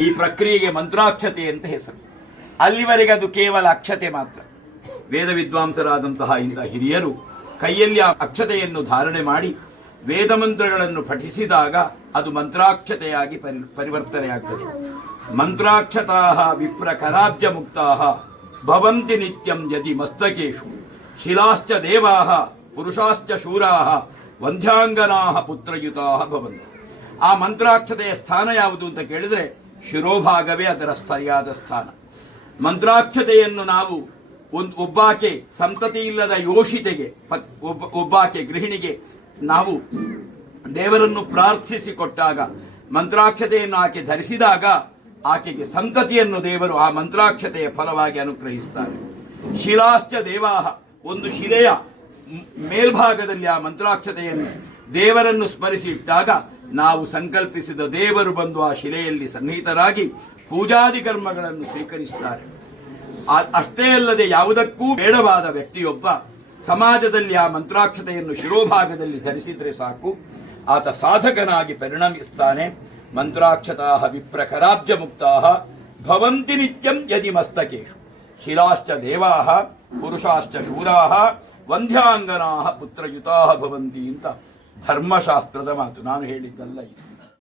ಈ ಪ್ರಕ್ರಿಯೆಗೆ ಮಂತ್ರಾಕ್ಷತೆ ಅಂತ ಹೆಸರು. ಅಲ್ಲಿವರೆಗೆ ಅದು ಕೇವಲ ಅಕ್ಷತೆ ಮಾತ್ರ. ವೇದ ವಿದ್ವಾಂಸರಾದಂತಹ ಇಂಥ ಹಿರಿಯರು ಕೈಯಲ್ಲಿ ಆ ಅಕ್ಷತೆಯನ್ನು ಧಾರಣೆ ಮಾಡಿ ವೇದ ಮಂತ್ರಗಳನ್ನು ಪಠಿಸಿದಾಗ ಅದು ಮಂತ್ರಾಕ್ಷತೆಯಾಗಿ ಪರಿ ಪರಿವರ್ತನೆಯಾಗ್ತದೆ ಮಂತ್ರಾಕ್ಷತಾ ವಿಪ್ರ ಕರಾಬ್ಜ ಮುಕ್ತಾ ಭವಂತಿ ನಿತ್ಯಂ ಯದಿ ಮಸ್ತಕೇಶು. ಶಿಲಾಶ್ಚ ದೇವಾ ಪುರುಷಾಶ್ಚ ಶೂರಾ ವಂಧ್ಯಾಂಗನಾ ಪುತ್ರಯುತಾ ಭವಂತಿ. ಆ ಮಂತ್ರಾಕ್ಷತೆಯ ಸ್ಥಾನ ಯಾವುದು ಅಂತ ಕೇಳಿದ್ರೆ ಶಿರೋಭಾಗವೇ ಅದರ ಸರಿಯಾದ ಸ್ಥಾನ. ಮಂತ್ರಾಕ್ಷತೆಯನ್ನು ನಾವು ಒಂದು ಒಬ್ಬಾಕೆ ಸಂತತಿ ಇಲ್ಲದ ಯೋಷಿತೆಗೆ, ಪತ್- ಒಬ್ಬ, ಒಬ್ಬಾಕೆ ಗೃಹಿಣಿಗೆ ನಾವು ದೇವರನ್ನು ಪ್ರಾರ್ಥಿಸಿ ಕೊಟ್ಟಾಗ ಮಂತ್ರಾಕ್ಷತೆಯನ್ನು ಆಕೆ ಧರಿಸಿದಾಗ ಆಕೆಗೆ ಸಂತತಿಯನ್ನು ದೇವರು ಆ ಮಂತ್ರಾಕ್ಷತೆಯ ಫಲವಾಗಿ ಅನುಗ್ರಹಿಸ್ತಾರೆ. ಶಿಲಾಶ್ಚ ದೇವಾಹ, ಒಂದು ಶಿಲೆಯ ಮೇಲ್ಭಾಗದಲ್ಲಿ ಆ ಮಂತ್ರಾಕ್ಷತೆಯನ್ನು ದೇವರನ್ನು ಸ್ಮರಿಸಿ ಇಟ್ಟಾಗ ನಾವು ಸಂಕಲ್ಪಿಸಿದ ದೇವರು ಬಂದು ಆ ಶಿಲೆಯಲ್ಲಿ ಸನ್ನಿಹಿತರಾಗಿ ಪೂಜಾದಿ ಕರ್ಮಗಳನ್ನು ಸ್ವೀಕರಿಸುತ್ತಾರೆ. ಅಷ್ಟೇ ಅಲ್ಲದೆ ಯಾವುದಕ್ಕೂ ಬೇಡವಾದ ವ್ಯಕ್ತಿಯೊಬ್ಬ ಸಮಾಜದಲ್ಲಿ ಆ ಮಂತ್ರಾಕ್ಷತೆಯನ್ನು ಶಿರೋಭಾಗದಲ್ಲಿ ಧರಿಸಿದ್ರೆ ಸಾಕು. ಆತ ಸಾಧಕನಾಗಿ ಪರಿಣಮಿಸ್ತಾನೆ. ಮಂತ್ರಾಕ್ಷತಾ ವಿಪ್ರಖರಾಬ್ಜ ಮುಕ್ತಾ ಭವಂತಿ ನಿತ್ಯಂ ಯದಿ ಮಸ್ತಕೇಶು. ಶಿಲಾಶ್ಚ ದೇವಾ ಪುರುಷಾಶ್ಚ ಶೂರಾಹ ವಂಧ್ಯಾಂಗನಾ ಪುತ್ರಯುತಾ ಭವಂತಿ ಅಂತ ಧರ್ಮಶಾಸ್ತ್ರದ ಮಾತು ನಾನು ಹೇಳಿದ್ದಲ್ಲ ಇದು.